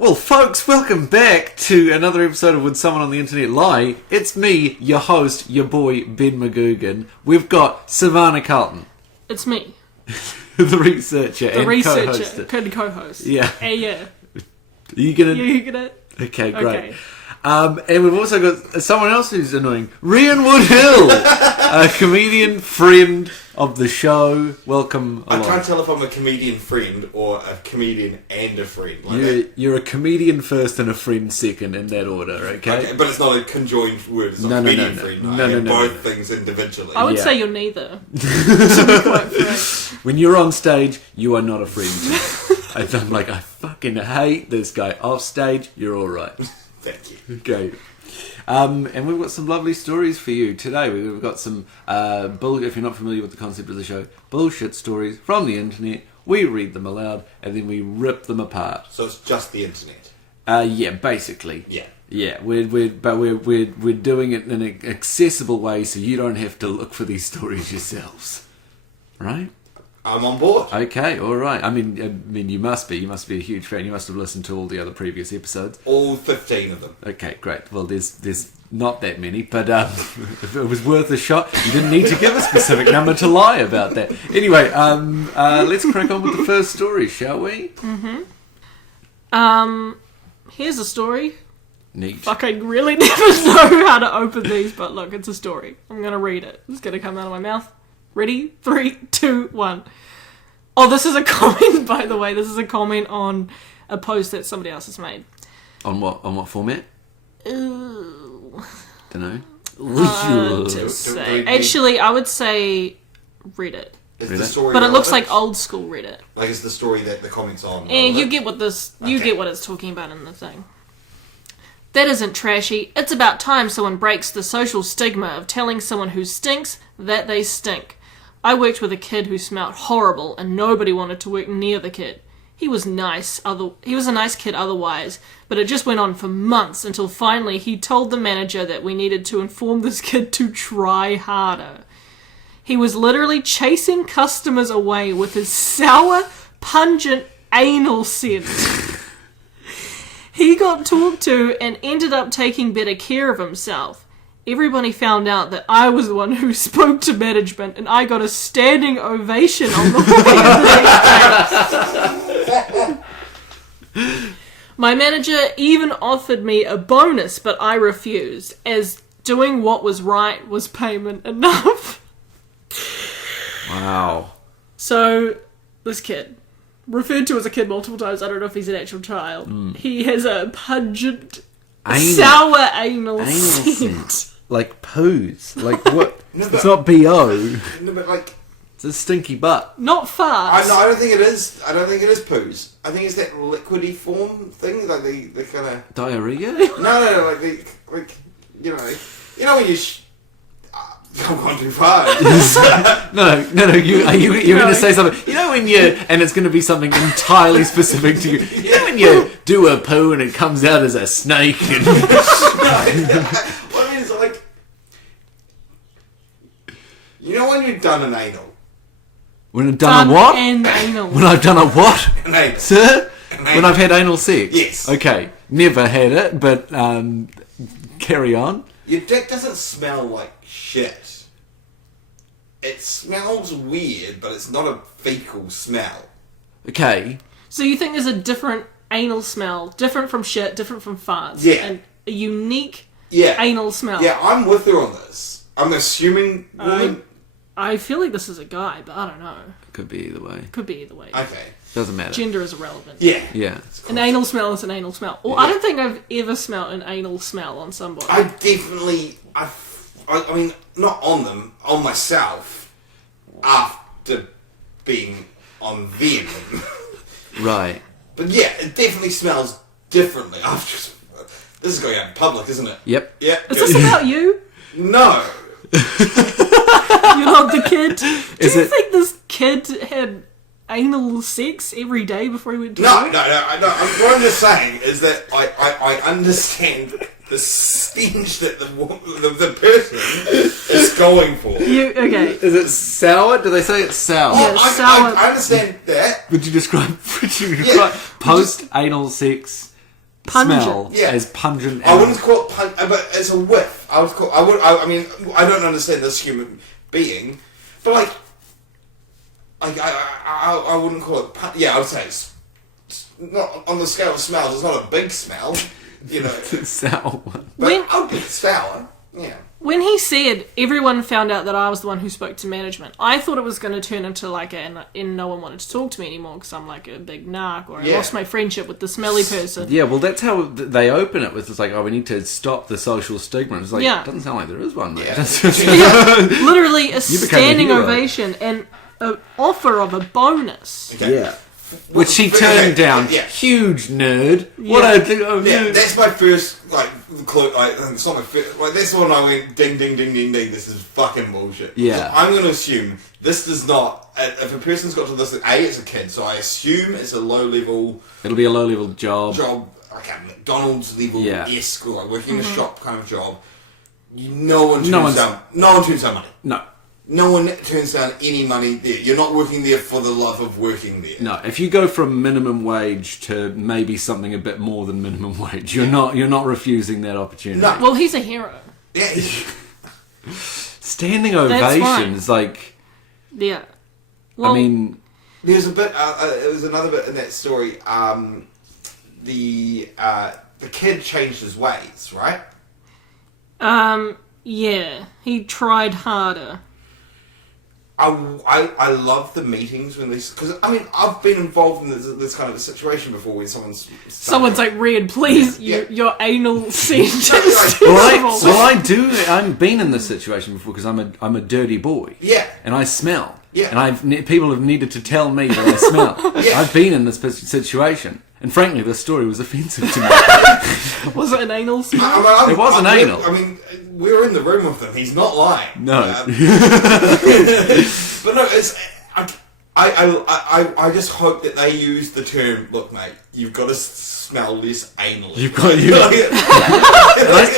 Well, folks, welcome back to another episode of Would Someone on the Internet Lie? It's me, your host, your boy, Ben McGugan. We've got Savannah Carlton. It's me. The researcher and co-host. co-host. Yeah. Yeah. Are you gonna... You gonna... Okay, great. Okay. And we've also got someone else who's annoying. Rhian Wood-Hill, a comedian friend of the show. Welcome along. I can't tell if I'm a comedian friend or a comedian and a friend. You're a comedian first and a friend second in that order, okay? But it's not a conjoined word. It's not comedian friend. No, both things individually. I would say you're neither. To be quite frank. When you're on stage, you are not a friend. I'm like, I fucking hate this guy. Off stage, you're alright. Thank you. Okay. And we've got some lovely stories for you today. We've got some, if you're not familiar with the concept of the show, bullshit stories from the internet. We read them aloud and then we rip them apart. So it's just the internet? Yeah, basically. Yeah. Yeah, we're doing it in an accessible way so you don't have to look for these stories yourselves. Right? I'm on board. Okay, all right. I mean, you must be. You must be a huge fan. You must have listened to all the other previous episodes. All 15 of them. Okay, great. Well, there's not that many, but if it was worth a shot, you didn't need to give a specific number to lie about that. Anyway, let's crack on with the first story, shall we? Mm-hmm. Here's a story. Neat. Fucking really never know how to open these, but look, it's a story. I'm gonna read it. It's gonna come out of my mouth. Ready? 3, 2, 1. Oh, this is a comment, by the way. This is a comment on a post that somebody else has made. On what? On what format? Ooh. Don't know. Actually, I would say Reddit. Is the story but it looks like old school Reddit. Like it's the story that the comments on. And you get what get what it's talking about in the thing. That isn't trashy. It's about time someone breaks the social stigma of telling someone who stinks that they stink. I worked with a kid who smelled horrible and nobody wanted to work near the kid. He was nice. He was a nice kid otherwise, but it just went on for months until finally he told the manager that we needed to inform this kid to try harder. He was literally chasing customers away with his sour, pungent anal scent. He got talked to and ended up taking better care of himself. Everybody found out that I was the one who spoke to management and I got a standing ovation on the way. My manager even offered me a bonus, but I refused, as doing what was right was payment enough. Wow. So, this kid, referred to as a kid multiple times, I don't know if he's an actual child. He has a pungent, sour anal scent. Like poos. Like what? It's not B.O. No, but like... It's a stinky butt. Not farts. I don't think it is. I don't think it is poos. I think it's that liquidy form thing, like the kind of... Diarrhea? No, like you know when you... I've gone too far. No. You're going to say something. You know when you... And it's going to be something entirely specific to you. You know when you do a poo and it comes out as a snake and... What I mean is like... You know when you've done an anal? When I've done a what? Anal. When I've done a what? An anal. Sir? An anal. When I've had anal sex? Yes. Okay. Never had it, but carry on. Your dick doesn't smell like shit. It smells weird, but it's not a fecal smell. Okay. So you think there's a different anal smell, different from shit, different from farts? Yeah. And a unique Yeah. anal smell? Yeah, I'm with her on this. I'm assuming woman... I feel like this is a guy, but I don't know. Could be either way. Could be either way. Okay. Doesn't matter. Gender is irrelevant. Yeah. Yeah. An anal smell is an anal smell. Well, I don't think I've ever smelled an anal smell on somebody. I definitely... I mean, not on them, on myself, after being on them. Right. But yeah, it definitely smells differently. This is going out in public, isn't it? Yep. Yeah. Is this about you? No. You're not the kid? Do you it- think this kid had anal sex every day before he went to No. work? What I'm just saying is that I understand the stench that the person is going for. Okay. Is it sour? Do they say it's sour? Yeah. I understand that. Would you describe Yeah. post-anal sex Pungent. smell Yeah. as pungent. I wouldn't call it but it's a whiff. I mean, I don't understand this human being, but like I wouldn't call it I would say it's not on the scale of smells. It's not a big smell, you know. sour. But I'll be sour. Yeah. When he said everyone found out that I was the one who spoke to management, I thought it was going to turn into like and no one wanted to talk to me anymore because I'm like a big narc, or I lost my friendship with the smelly person. Yeah, well, that's how they open it with. It's like, oh, we need to stop the social stigma. It's like, Yeah. it doesn't sound like there is one. Though. Yeah, literally a standing hero. ovation and an offer of a bonus. Okay. Yeah. Which she turned down. Yeah. Huge nerd. Yeah. What I think. Oh, Yeah, yeah. that's my first clue. It's not my first. Like that's the one I went ding ding ding ding ding. This is fucking bullshit. Yeah. So I'm going to assume this does not. If a person's got to this, it's a kid, so I assume it's a low level It'll be a low level job. like a McDonald's level esque or like working in a shop kind of job. No one turns down money. No. No one turns down any money there. You're not working there for the love of working there. No, if you go from minimum wage to maybe something a bit more than minimum wage, you're not refusing that opportunity. No. Well, he's a hero. Yeah. Standing That's ovation fine. is like. Yeah. Well, I mean, There's a bit. There was another bit in that story. The kid changed his ways, right? yeah, he tried harder. I love the meetings when these, because I mean I've been involved in this kind of a situation before where Someone's like, Rhian, please, your anal scent is I do. I've been in this situation before because I'm a dirty boy. Yeah. And I smell. Yeah. And people have needed to tell me that I smell. Yeah. I've been in this situation. And frankly, this story was offensive to me. Was it an anal smell? It wasn't anal. I mean, we were in the room with them. He's not lying. No. But no, it's. I just hope that they use the term. Look, mate, you've got to smell less anally.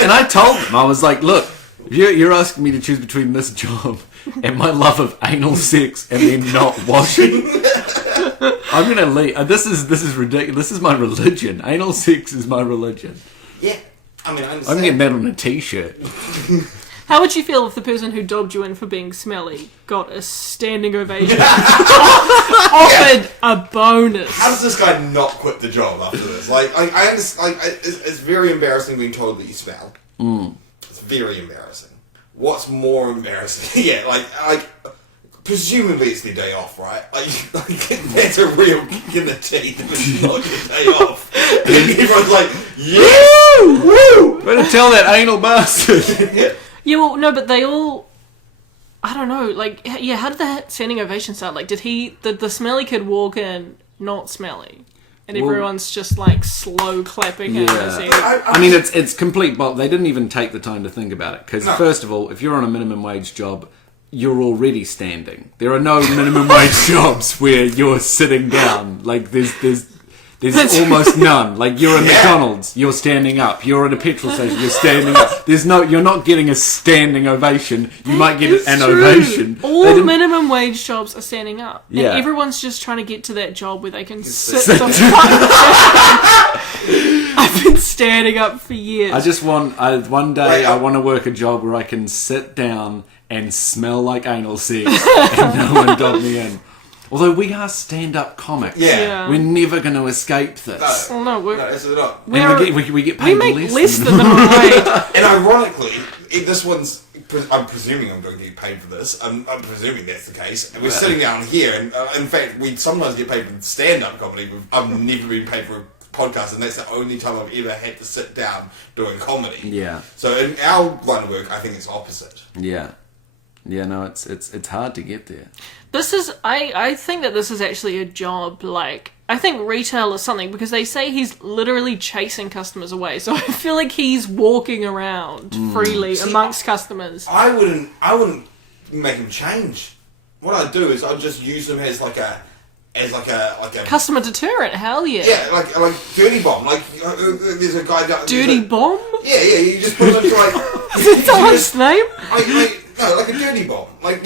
And I told them, I was like, look, you're asking me to choose between this job and my love of anal sex and then not washing. I'm gonna leave. This is ridiculous. This is my religion. Anal sex is my religion. Yeah, I mean, I understand. I'm getting that on a t-shirt. How would you feel if the person who dobbed you in for being smelly got a standing ovation, offered a bonus? How does this guy not quit the job after this? Like, I understand. Like, it's very embarrassing being told that you smell. It's very embarrassing. What's more embarrassing? Yeah, like. Presumably it's their day off, right? Like that's a real kick in the teeth if it's not your day off. And everyone's like, yes! Woo! Better tell that anal bastard. Yeah, well, no, but they all... I don't know, like, yeah, how did the standing ovation start? Like, did the smelly kid walk in not smelly? And everyone's just, like, slow clapping him as he... I mean, it's complete, but they didn't even take the time to think about it. Because, first of all, if you're on a minimum wage job, you're already standing. There are no minimum wage jobs where you're sitting down. Like, there's almost none. Like, you're at McDonald's, you're standing up. You're at a petrol station, you're standing up. You're not getting a standing ovation. You might get an ovation. All minimum wage jobs are standing up. Yeah. And everyone's just trying to get to that job where they can sit the fuck down. I've been standing up for years. One day I want to work a job where I can sit down and smell like anal sex and no one dob me in. Although we are stand-up comics. Yeah. We're never going to escape this. Well, no, that's not. And we get paid we make less than than minimum wage. And ironically, this one's. I'm presuming I'm going to get paid for this. I'm presuming that's the case. And we're sitting down here, and in fact, we sometimes get paid for stand-up comedy. I've never been paid for a podcast, and that's the only time I've ever had to sit down doing comedy. Yeah. So in our line of work, I think it's opposite. Yeah. Yeah, no, it's hard to get there. This is, I think that this is actually a job, like, I think retail is something, because they say he's literally chasing customers away, so I feel like he's walking around freely amongst customers. I wouldn't make him change. What I'd do is I'd just use him as like a Customer deterrent, hell yeah. Yeah, like Dirty Bomb. Like, there's a guy down... Dirty Bomb? Yeah, you just put him into like... Is it someone's name? No, like a dirty bomb, like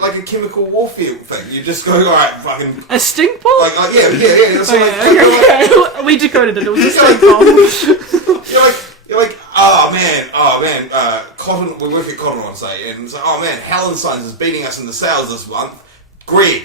like a chemical warfare thing. You just go, all right, fucking A stink bomb? like yeah. That's Okay. We decoded it. It was a stink bomb. You're like, oh man, Cotton. We work at Cotton on say, and it's like, oh man, Hallensteins is beating us in the sales this month. Greg,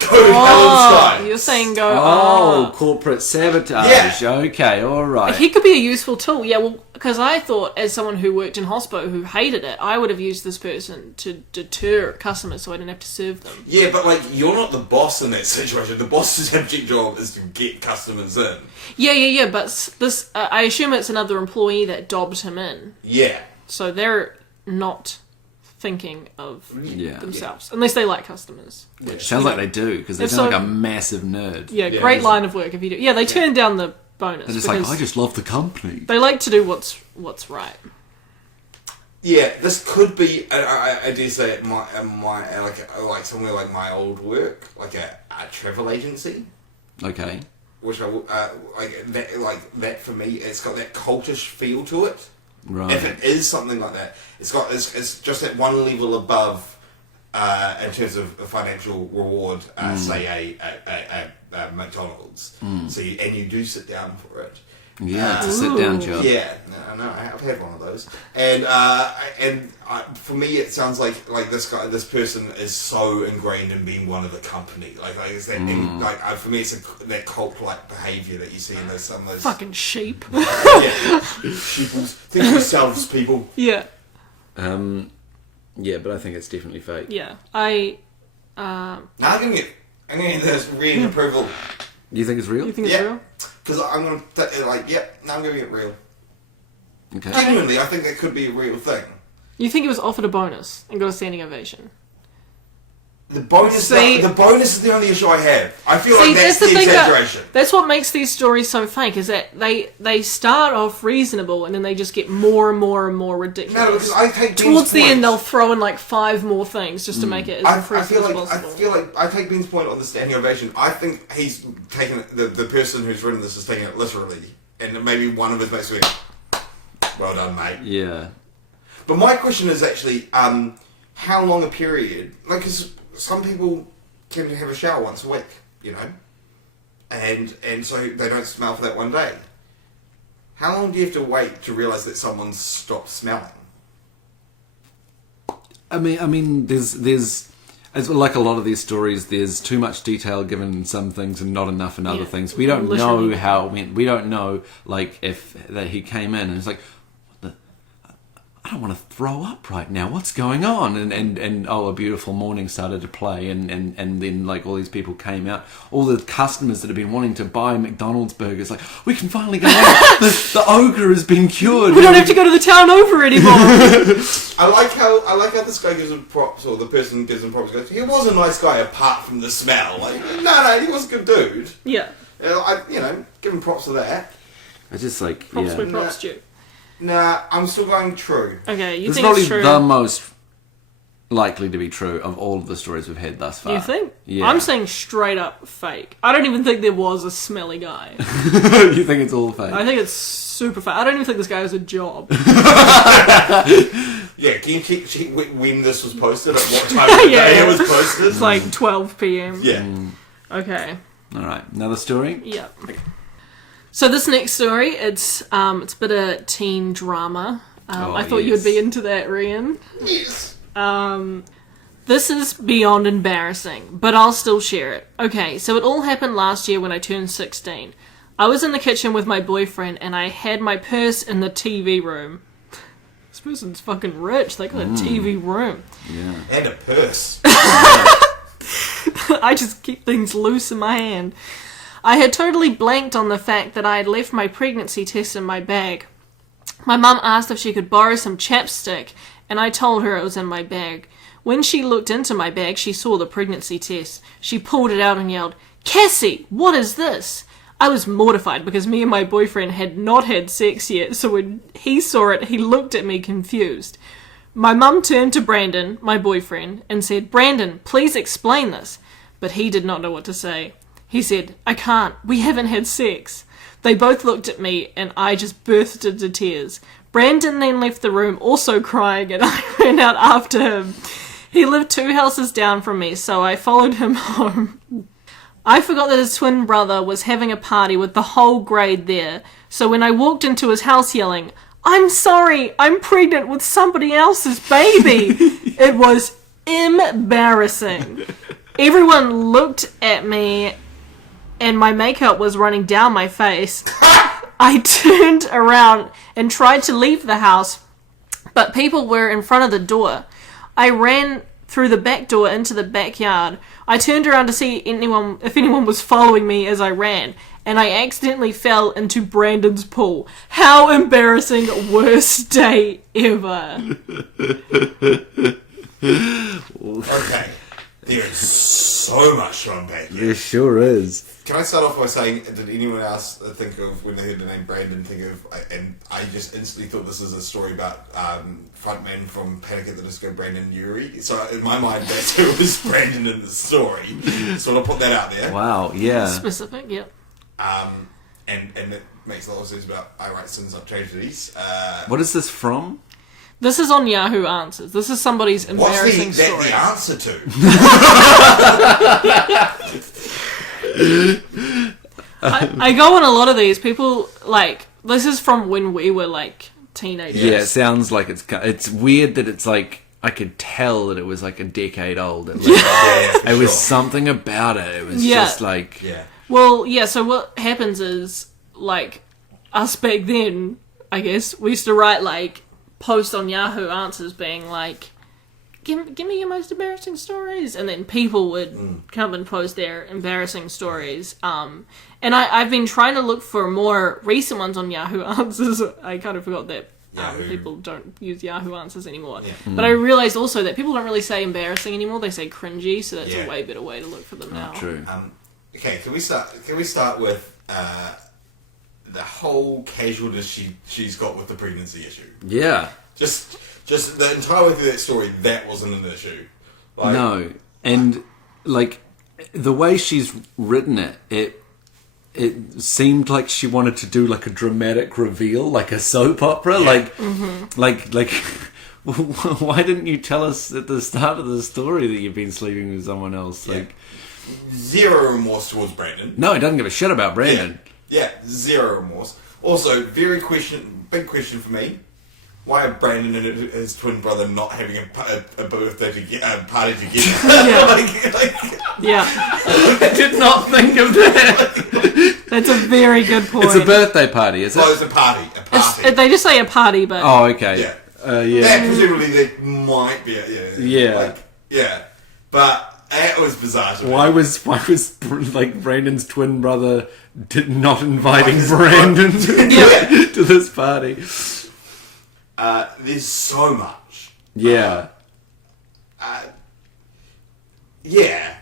go to Hallensteins. You're saying go. Corporate sabotage. Yeah. Okay, all right. He could be a useful tool. Yeah, well, because I thought, as someone who worked in hospo who hated it, I would have used this person to deter customers so I didn't have to serve them. Yeah, but like, you're not the boss in that situation. The boss's abject job is to get customers in. Yeah. But this, I assume it's another employee that dobbed him in. Yeah. So they're not thinking of Yeah. themselves, unless they like customers. Which sounds like they do, because they If sound so- like a massive nerd. Yeah, Yeah, great it's- line of work if you do. Yeah, they turn down the bonus They're just because like, I just love the company. they like to do what's right. Yeah, this could be. I dare say it might. Like somewhere like my old work, like a travel agency, Okay. which I like that for me. It's got that cultish feel to it. Right. If it is something like that, it's just at one level above in terms of financial reward. Say a McDonald's. So you do sit down for it. Yeah, it's a sit-down job. Yeah, no, I've had one of those, and for me, it sounds like this person is so ingrained in being one of the company, like it's that, for me, it's that cult-like behaviour that you see in some of those Fucking sheep. yeah, sheeples. Think of yourselves, people. Yeah. Yeah, but I think it's definitely fake. Yeah. Now I'm gonna get this reading approval. You think it's real? You think it's Yeah. real? Because I'm gonna now I'm giving it real. Okay. Genuinely, I think that could be a real thing. You think he was offered a bonus and got a standing ovation? The bonus, See- the bonus is the only issue I have. I feel like that's the the thing exaggeration. that's what makes these stories so fake, is that they start off reasonable and then they just get more and more and more ridiculous. No, because I take Ben's Towards the point. end, they'll throw in like 5 more things just to make it as impressive as I possible. feel like I take Ben's point on the standing ovation. I think he's taken it, the person who's written this is taking it literally, and maybe one of his mates went, "Well done, mate." Yeah. But my question is actually, how long a period? Like, 'cause some people can have a shower once a week, you know, and so they don't smell for that one day. How long do you have to wait to realise that someone's stopped smelling? I mean, there's as like a lot of these stories, there's too much detail given in some things and not enough in other Yeah. things. We don't Literally. know how it went. We don't know, like, if that he came in and it's like, I don't want to throw up right now. What's going on? And a beautiful morning started to play, and then like all these people came out. All the customers that have been wanting to buy McDonald's burgers, like, we can finally go out. The ogre has been cured. We don't have to go to the town over anymore. I like how this guy gives him props, or the person gives him props. Goes, he was a nice guy apart from the smell. Like, no, he was a good dude. Yeah. Give him props for that. It's just like, Props yeah. where props due. Nah, I'm still going true. Okay, you This is think probably it's true? the most likely to be true of all of the stories we've had thus far. You think? Yeah. I'm saying straight up fake. I don't even think there was a smelly guy. You think it's all fake? I think it's super fake. I don't even think this guy has a job. Yeah, can you check when this was posted? At what time of the Yeah. day it was posted? It's like 12 p.m. Yeah. Okay. All right, another story. Yeah. So this next story, it's a bit of teen drama. I thought you would be into that, Rhian. Yes. This is beyond embarrassing, but I'll still share it. Okay, so it all happened last year when I turned 16. I was in the kitchen with my boyfriend and I had my purse in the TV room. This person's fucking rich. They got a TV room. Yeah. And a purse. I just keep things loose in my hand. I had totally blanked on the fact that I had left my pregnancy test in my bag. My mum asked if she could borrow some chapstick, and I told her it was in my bag. When she looked into my bag, she saw the pregnancy test. She pulled it out and yelled, "Cassie, what is this?" I was mortified because me and my boyfriend had not had sex yet, so when he saw it, he looked at me confused. My mum turned to Brandon, my boyfriend, and said, "Brandon, please explain this." But he did not know what to say. He said, "I can't. We haven't had sex." They both looked at me and I just burst into tears. Brandon then left the room, also crying, and I ran out after him. He lived 2 houses down from me, so I followed him home. I forgot that his twin brother was having a party with the whole grade there, so when I walked into his house yelling, "I'm sorry, I'm pregnant with somebody else's baby," it was embarrassing. Everyone looked at me, and my makeup was running down my face. I turned around and tried to leave the house, but people were in front of the door. I ran through the back door into the backyard. I turned around to see if anyone was following me as I ran, and I accidentally fell into Brandon's pool. How embarrassing. Worst day ever. Okay. There is so much to unpack here. There sure is. Can I start off by saying, did anyone else think of, when they heard the name Brandon, and I just instantly thought this is a story about frontman from Panic at the Disco, Brandon Urie. So in my mind, that's who was Brandon in the story. So I'll put that out there. Wow, yeah. Specific, yep. And it makes a lot of sense about I write sins, not tragedies. What is this from? This is on Yahoo Answers. This is somebody's embarrassing What's that story. the answer to? I go on a lot of these. People, like, this is from when we were, like, teenagers. Yeah, it sounds like it's weird that it's like, I could tell that it was like a decade old. It was something about it. It was just like... Yeah. Well, yeah, so what happens is, like, us back then, I guess, we used to write, like, post on Yahoo Answers being like, give me your most embarrassing stories, and then people would come and post their embarrassing stories. And I've been trying to look for more recent ones on Yahoo Answers. I kind of forgot that people don't use Yahoo Answers anymore. Yeah. But I realised also that people don't really say embarrassing anymore, they say cringy, so that's a way better way to look for them now. True. Okay, can we start with the whole casualness she's got with the pregnancy issue? Yeah. Just the entire way through that story, that wasn't an issue. Like, no. And, like, the way she's written it seemed like she wanted to do, like, a dramatic reveal, like a soap opera. Yeah. Like, why didn't you tell us at the start of the story that you've been sleeping with someone else? Yeah. Like, zero remorse towards Brandon. no, he doesn't give a shit about Brandon. Yeah, zero remorse. Also, big question for me. Why are Brandon and his twin brother not having a birthday party together? Yeah. I did not think of that. That's a very good point. It's a birthday party, is it? Oh, it's a party. They just say a party, but... Oh, okay. Yeah. Yeah. That presumably that might be Yeah. But that was bizarre to me. Why was like Brandon's twin brother not inviting Brandon to this party? There's so much. Yeah. Yeah.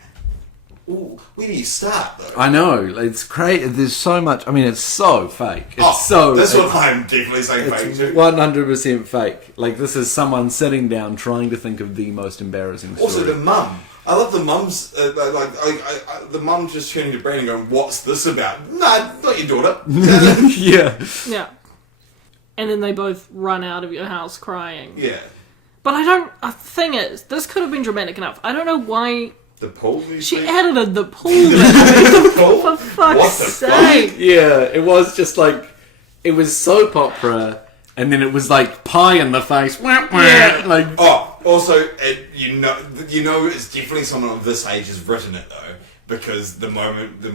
Ooh, where do you start, though? I know, it's crazy. There's so much. I mean, it's so fake. This one I'm definitely saying fake too. 100% fake. Like, this is someone sitting down trying to think of the most embarrassing story. Also, the mum. I love the mum's, the mum just turning to Brandon going, "What's this about?" Nah, not your daughter. Yeah. Yeah. And then they both run out of your house crying. Yeah. But the thing is, this could have been dramatic enough. I don't know why... The pool? She added the pool bit. For fuck's sake. Yeah, it was just like, it was soap opera, and then it was like pie in the face. Yeah. Like, Also, you know, it's definitely someone of this age has written it though, because the moment that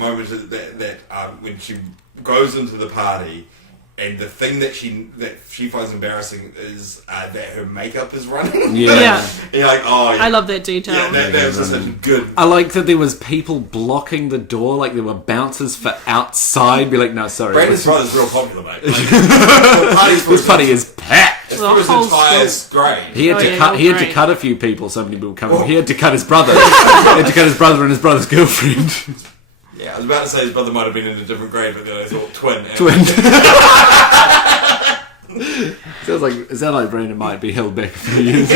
when she goes into the party, and the thing that she finds embarrassing is that her makeup is running. Yeah. You're like, oh, yeah. I love that detail. Yeah, that was just a good. I like that there was people blocking the door, like there were bouncers for outside. Be like, no, sorry. Brandon's brother's real popular, mate. Like, this party is packed. It's for his entire grade. He had to cut a few people. So many people coming. He had to cut his brother. He had to cut his brother and his brother's girlfriend. Yeah, I was about to say his brother might have been in a different grade, but then I thought twin. Sounds like Brandon might be held back a few years.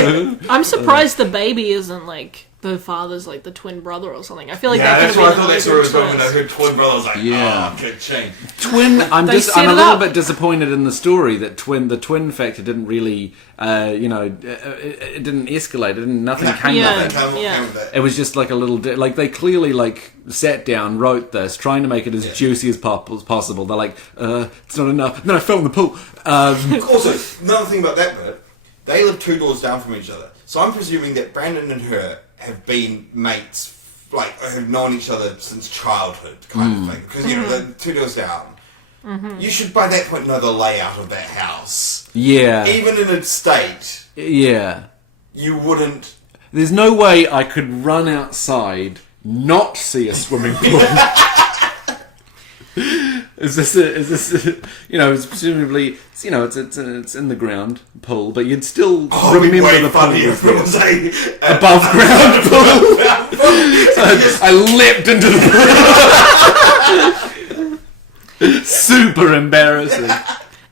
I'm surprised the baby isn't like the father's like the twin brother or something. I feel like Yeah, that that's could what I have thought been that story was going when I heard twin brother. I was like, Yeah. oh, good chain. Twin. I'm They a set it little up. bit disappointed in the story that the twin factor didn't really, it didn't escalate. Nothing came Yeah. of it. Yeah. It was just like a little, like they clearly like sat down, wrote this, trying to make it as juicy as possible. They're like, it's not enough. No, I fell in the pool. Also, another thing about that bit, they live 2 doors down from each other. So I'm presuming that Brandon and her have been mates, like, have known each other since childhood, kind of thing. Because, they're 2 doors down. You should, by that point, know the layout of that house. Yeah. Even in its state, Yeah. you wouldn't... There's no way I could run outside, not see a swimming pool. Is this it's presumably, it's in the ground pool, but you'd still remember the pool was there. Above ground pool. I leapt into the pool. Super embarrassing.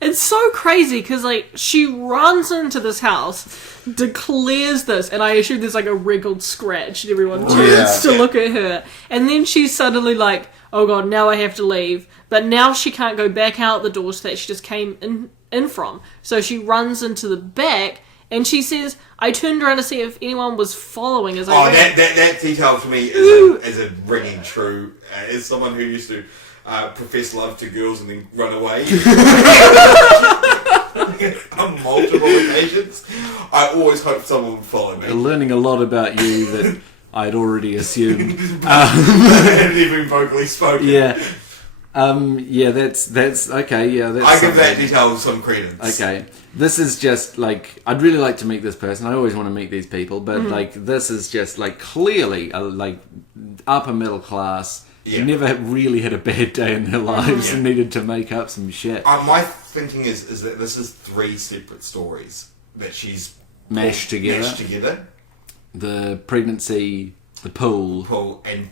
It's so crazy because like she runs into this house, declares this, and I assume there's like a wrinkled scratch, and everyone turns to look at her, and then she's suddenly like, "Oh god, now I have to leave." But now she can't go back out the doors that she just came in from. So she runs into the back, and she says, "I turned around to see if anyone was following as I ran." That detail to me is a ringing true. As someone who used to profess love to girls and then run away on multiple occasions, I always hoped someone would follow me. Learning a lot about you that I'd already assumed. Hadn't even vocally spoken. Yeah. That's okay. Yeah, that's. I give that detail some credence. Okay, this is just like I'd really like to meet this person. I always want to meet these people, but like this is just like clearly like upper middle class. Yeah. Never really had a bad day in their lives and needed to make up some shit. My thinking is that this is 3 separate stories that she's Mashed together. The pregnancy, the pool, and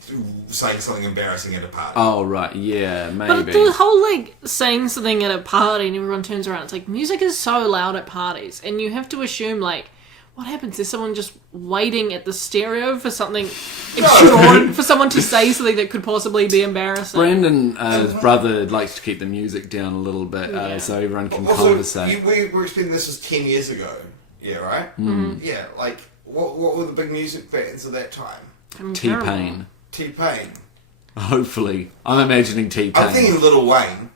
saying something embarrassing at a party. Oh right, yeah, maybe. But the whole like saying something at a party and everyone turns around, it's like music is so loud at parties, and you have to assume like, what happens? Is someone just waiting at the stereo for something extraordinary, for someone to say something that could possibly be embarrassing? Brandon's brother likes to keep the music down a little bit, so everyone can conversate. We were expecting this was 10 years ago. Yeah, right? Yeah, like, what were the big music bands of that time? T-Pain. T-Pain. Hopefully. I'm imagining T-Pain. I'm thinking Lil Wayne.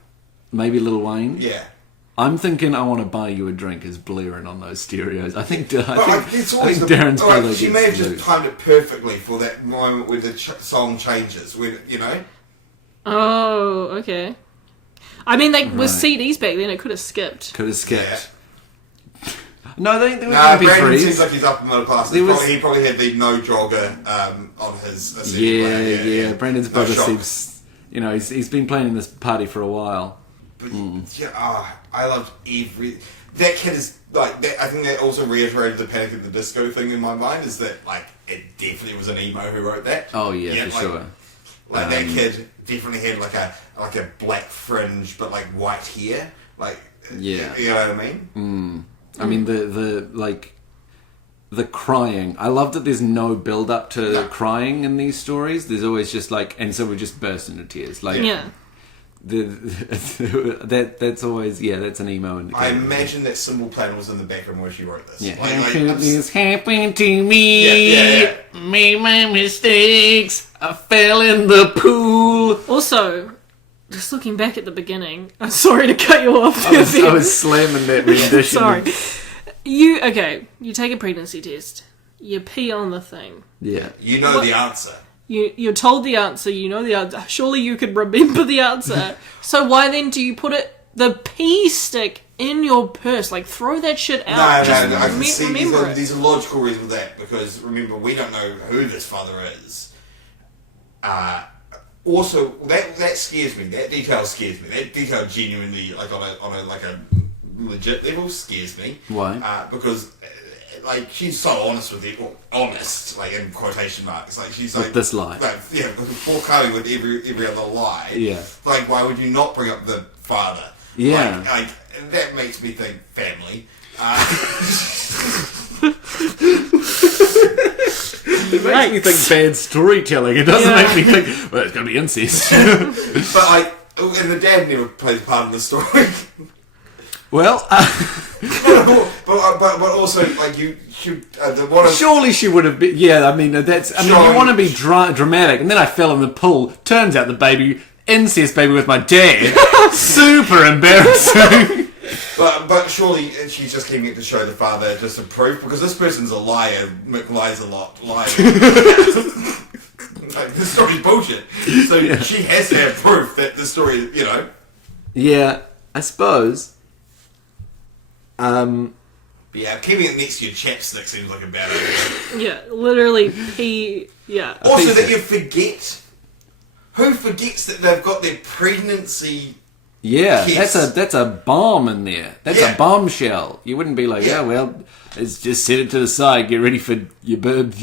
Maybe Lil Wayne? Yeah. I'm thinking I Want to Buy You a Drink is blaring on those stereos. I think It's always Darren's brother she gets may have loose. just timed it perfectly for that moment where the song changes, when, Oh, okay. I mean, like, with CDs back then, it could have skipped. Could have skipped. No, they were Brandon MP3s. seems like he's upper middle class. He probably had the no jogger on his CD player. Yeah. Brandon's No brother shock. seems... he's been playing in this party for a while. But I loved every... That kid is, like, that, I think that also reiterated the Panic at the Disco thing in my mind, is that, like, it definitely was an emo who wrote that. Oh, yeah, for sure. Like, that kid definitely had, like a black fringe, but, like, white hair. Like, Yeah. You know what I mean? I mean, the crying. I love that there's no build up to crying in these stories. There's always just like, and so we just burst into tears. Like, Yeah. That's always, that's an emo indicator. I imagine that cymbal playing was in the background where she wrote this. Yeah. This happened to me. Yeah. Made my mistakes. I fell in the pool. Also, just looking back at the beginning, I'm sorry to cut you off. I was slamming that rendition. Sorry. You take a pregnancy test. You pee on the thing. Yeah. You know the answer. You're told the answer, you know the answer. Surely you could remember the answer. So why then do you put the pee stick in your purse? Like, throw that shit out. No, I can see remember these are logical reasons for that, because remember, we don't know who this father is. Also, that scares me. That detail scares me. That detail genuinely, like on a legit level, scares me. Why? Because like, she's so honest with it, honest, like in quotation marks. Like, she's with like this lie. forthcoming with every other lie. Yeah. Like, why would you not bring up the father? Yeah. Like that makes me think family. It makes me think bad storytelling. It doesn't make me think, well, it's going to be incest. But like, and the dad never plays part in the story. Well, but also like you should surely she would have been. Yeah, I mean that's. I mean, you want to be dramatic, and then I fell in the pool. Turns out the baby, incest baby, with my dad. Super embarrassing. But surely she's just keeping it to show the father disapprove, because this person's a liar. Mick lies a lot. Lying. Like, this story's bullshit. So she has to have proof that the story, Yeah, I suppose. Yeah, keeping it next to your chapstick seems like a bad idea. Yeah, literally, Also, that you forget. Who forgets that they've got their pregnancy? Yeah, kiss? that's a bomb in there. That's a bombshell. You wouldn't be like, Yeah. well, let's just set it to the side. Get ready for your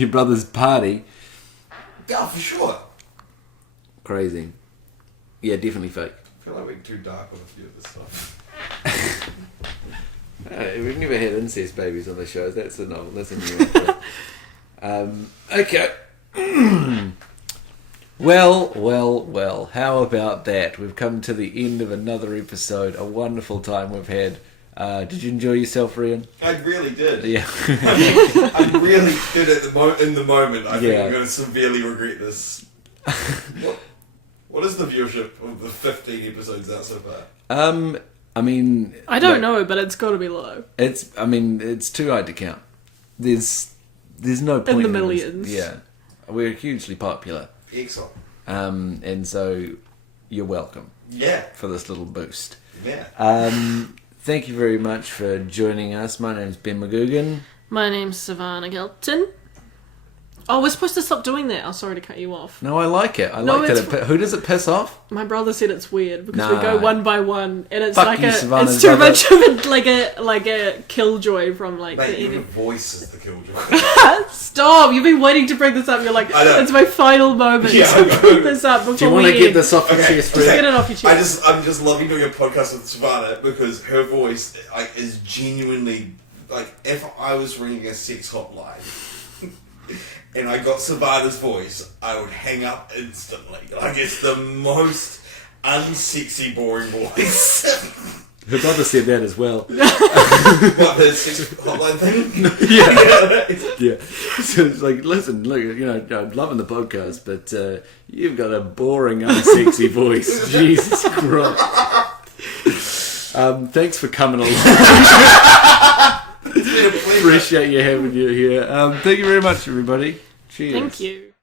brother's party. Yeah, for sure. Crazy. Yeah, definitely fake. I feel like we're too dark with a few of this stuff. We've never had incest babies on the show. That's a novel. That's a new one. Okay. Well. How about that? We've come to the end of another episode. A wonderful time we've had. Did you enjoy yourself, Rhian? I really did. Yeah. I really did in the moment. I think Yeah. I'm going to severely regret this. What is the viewership of the 15 episodes out so far? I mean, I don't know, but it's got to be low. It's too hard to count. There's no point In the this. millions. Yeah, we're hugely popular, Excellent. and so you're welcome Yeah. for this little boost. Yeah. Thank you very much for joining us. My name's Ben McGugan. My name's Savannah Gelton. Oh, we're supposed to stop doing that. I'm sorry to cut you off. No, I like it. I No, like it's- that. Who does it piss off? My brother said it's weird because we Nah. go one by one, and it's Fuck like you, Savannah's it's too brother. much of like a killjoy from like Mate, the your end. voice is the killjoy. Stop! You've been waiting to bring this up. You're like, I know. it's my final moment Yeah, I to know. bring this up before Do you want we to get end. this off your Okay, chest, okay. Rhian? Get it off your chest. I'm just loving doing a podcast with Savannah because her voice is genuinely like, if I was ringing a sex hotline and I got Savannah's voice, I would hang up instantly. Like, it's the most unsexy, boring voice. Her brother said that as well. What, the sex hotline thing? Yeah. So it's like, listen, look, I'm loving the podcast, but you've got a boring, unsexy voice. Jesus Christ. Thanks for coming along. It's been a pleasure. Appreciate you having you here. Thank you very much, everybody. Cheers. Thank you.